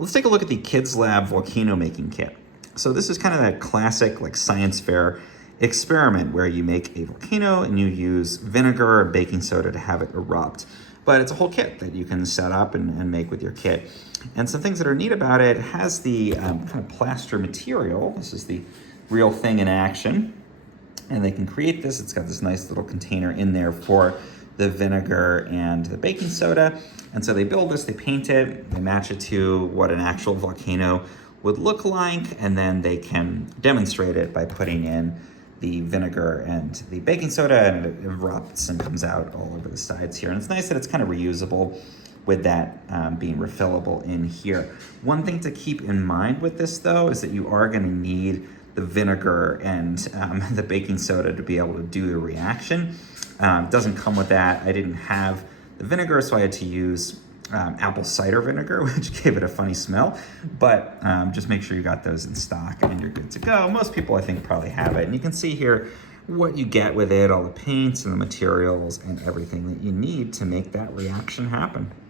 Let's take a look at the Kidz Lab volcano making kit. So this is kind of that classic like science fair experiment where you make a volcano and you use vinegar or baking soda to have it erupt. But it's a whole kit that you can set up and make with your kit. And some things that are neat about it, has the kind of plaster material. This is the real thing in action. And they can create this. It's got this nice little container in there for the vinegar and the baking soda. And so they build this, they paint it, they match it to what an actual volcano would look like, and then they can demonstrate it by putting in the vinegar and the baking soda, and it erupts and comes out all over the sides here. And it's nice that it's kind of reusable with that being refillable in here. One thing to keep in mind with this though is that you are gonna need the vinegar and the baking soda to be able to do the reaction. It doesn't come with that. I didn't have the vinegar, so I had to use apple cider vinegar, which gave it a funny smell. But just make sure you got those in stock and you're good to go. Most people, I think, probably have it. And you can see here what you get with it, all the paints and the materials and everything that you need to make that reaction happen.